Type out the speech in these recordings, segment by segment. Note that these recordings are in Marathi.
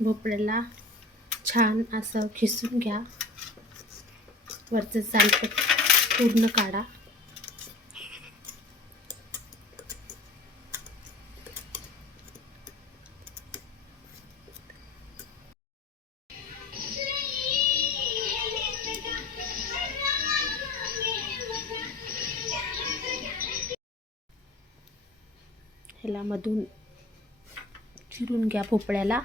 भोपळ्याला छान असं खिसून घ्या, वरचं सालपट पूर्ण काढा. ह्याला मधून चिरून घ्या भोपळ्याला.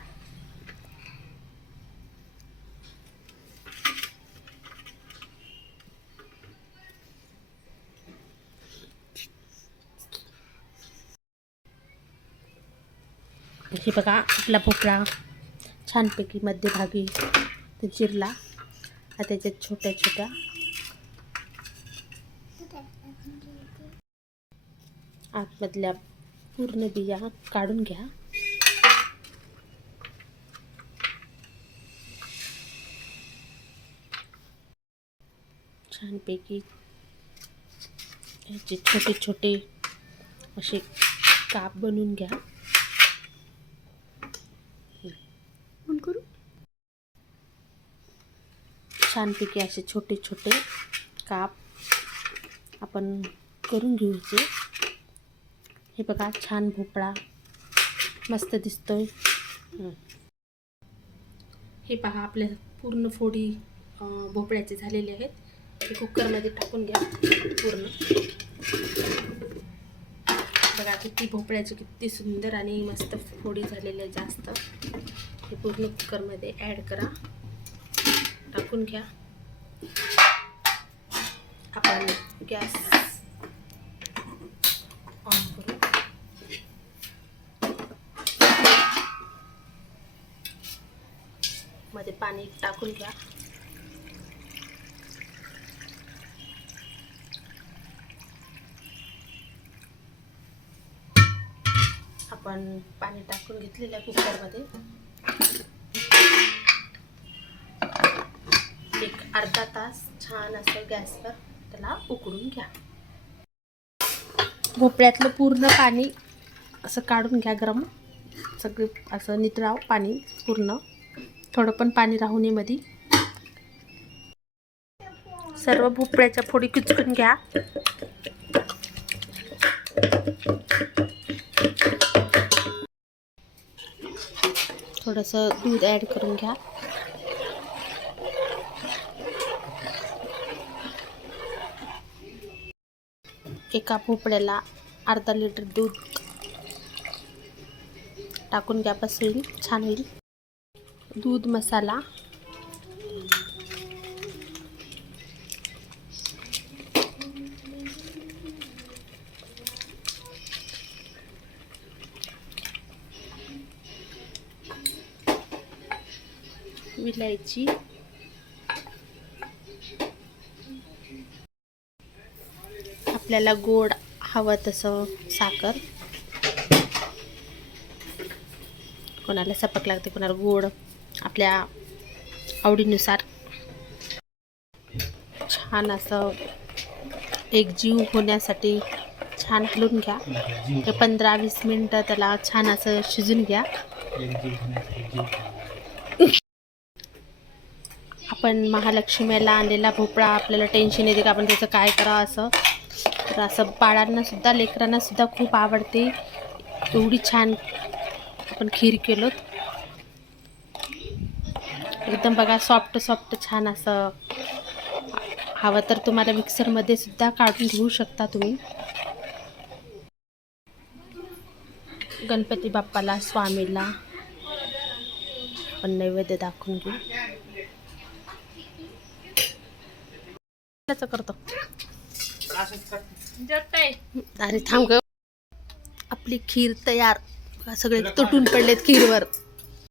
हे बघा, आपला भोपळा छानपैकी मध्यभागी ते चिरला. आता त्याच्यात छोट्या छोट्या आतमधल्या पूर्ण बिया काढून घ्या. छानपैकी याचे छोटे छोटे असे काप बनवून घ्या. छानपैकी असे छोटे छोटे काप आपण करून घ्यायचे. हे बघा, छान भोपळा मस्त दिसतोय. हे पहा, आपल्या पूर्ण फोडी भोपळ्याचे झालेले आहेत. हे कुकरमध्ये टाकून घ्या पूर्ण. बघा किती भोपळ्याचे किती सुंदर आणि मस्त फोडी झालेले आहेत. जास्त हे पूर्ण कुकरमध्ये ॲड करा, टाकून घ्या. आपण गॅस ऑन करू. मध्ये पाणी टाकून घ्या. आपण पाणी टाकून घेतलेलं आहे कुकरमध्ये. एक अर्धा तास छान असं गॅसवर त्याला उकळून घ्या. भोपळ्यातलं पूर्ण पाणी असं काढून घ्या. गरम सगळे असं नितळाव पाणी पूर्ण. थोडं पण पाणी राहू नये मध्ये. सर्व भोपळ्याच्या फोडी कुचकून घ्या. थोडंसं दूध ॲड करून घ्या. एका भोपळ्याला अर्धा लिटर दूध टाकून घ्या. बस होईल, छान होईल. दूध, मसाला, विलायची, आपल्याला गोड हवं तसं साखर. कोणाला सपक लागते, कोणाला गोड, आपल्या आवडीनुसार. छान असं एकजीव होण्यासाठी छान हलवून घ्या. 15-20 मिनटं त्याला छान असं शिजून घ्या. आपण महालक्ष्मीला आणलेला भोपळा, आपल्याला टेन्शन येते का आपण त्याचं काय करावं असं. तर असं बाळांनासुद्धा, लेकरांनासुद्धा खूप आवडते. एवढी छान आपण खीर केलो. एकदम बघा, सॉफ्ट सॉफ्ट छान असं. हवं तर तुम्हाला मिक्सरमध्ये सुद्धा काढून घेऊ शकता तुम्ही. गणपती बाप्पाला, स्वामीला आपण नैवेद्य दाखवून घेऊ. करतो अरे थांब ग. आपली खीर तयार. सगळे तुटून पडलेत खीरवर.